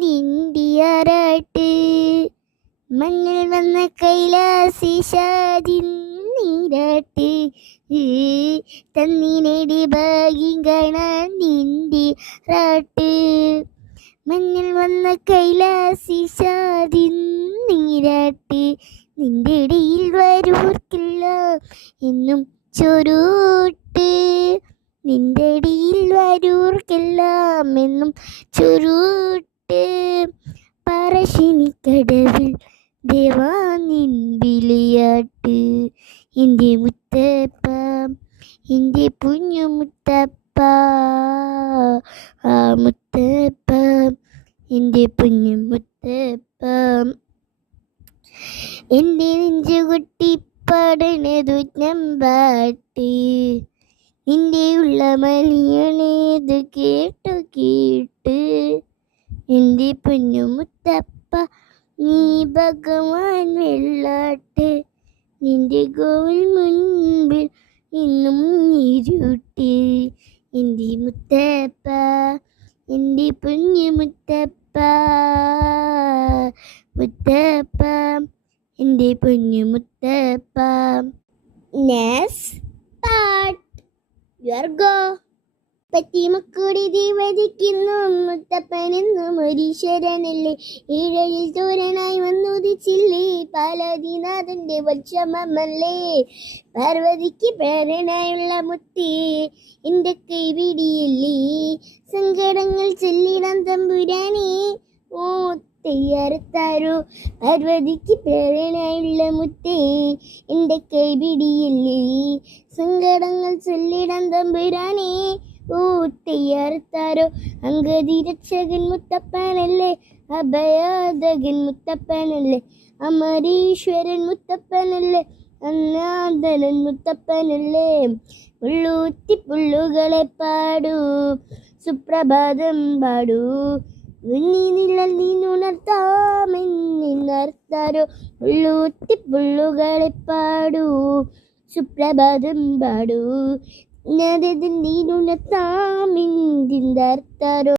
നിന്റെയാറാട്ട് മണ്ണിൽ വന്ന കൈലാസിഷാദിൻ നീരാട്ട് തന്നിനടി ഭാഗ്യം കാണാൻ നിന്റെ റാട്ട് മണ്ണിൽ വന്ന കൈലാസിഷാദിൻ നീരാട്ട് നിന്റെ ഇടയിൽ വരൂർക്കില്ല എന്നും ചൊരൂട്ട് നിന്റെ ഇടയിൽ വരൂർക്കെല്ലാം എന്നും ചുരുട്ട് പറശ്ശിനിക്കടവിൽ ദേവാ നിൻ വിളിയാട്ട് എൻ്റെ മുത്തപ്പ എൻ്റെ കുഞ്ഞു മുത്തപ്പ ആ മുത്തപ്പ എൻ്റെ കുഞ്ഞു മുത്തപ്പ എൻ്റെ നെഞ്ചുകൊട്ടി പാടണതു ഞമ്പാട്ട് നിന്റെ ഉള്ള മലിയണേത് കേട്ട് എൻ്റെ പൊന്നു മുത്തപ്പ നീ ഭഗവാൻ വെള്ളാട്ട് നിന്റെ ഗോവിൽ മുൻപിൽ ഇന്നും ഇരുട്ട് എൻ്റെ മുത്തപ്പ എൻ്റെ പൊന്നു മുത്തപ്പ മുത്തപ്പ എൻ്റെ പൊന്നു മുത്തപ്പ നെക്സ്റ്റ് പാർട്ട് യുവർഗോ പറ്റിമക്കൂടി ദീവതിക്കുന്നു മുത്തപ്പനെന്നും ഒരീശ്വരനല്ലേ ഈഴയിൽ തോരനായി വന്നുദിച്ചില്ലേ പാലാദിനാഥന്റെ വത്സമല്ലേ പാർവതിക്ക് പ്രേരണയുള്ള മുത്തേ എൻ്റെ കൈപിടിയല്ലേ സങ്കടങ്ങൾ ചൊല്ലിടാൻ തമ്പുരാനേ ഓ തയ്യാറത്താരോ പാർവതിക്ക് പ്രേരണയുള്ള മുത്തേ എൻ്റെ കൈപിടിയല്ലേ സങ്കടങ്ങൾ ചൊല്ലിടാൻ തമ്പുരാനേ ഓ തയ്യാറത്താരോ അങ്കതി രക്ഷകൻ മുത്തപ്പനല്ലേ അഭയാദകൻ മുത്തപ്പനല്ലേ അമരീശ്വരൻ മുത്തപ്പനല്ലേ അന്നാദനൻ മുത്തപ്പനല്ലേ പുള്ളൂത്തി പുള്ളുകളെ പാടൂ സുപ്രഭാതം പാടൂ നീനുണർത്താമെന്നർത്താരോ പുള്ളൂത്തി പുള്ളുകളെ പാടൂ സുപ്രഭാതം പാടൂ നീനുണർത്താമെന്നർത്താരോ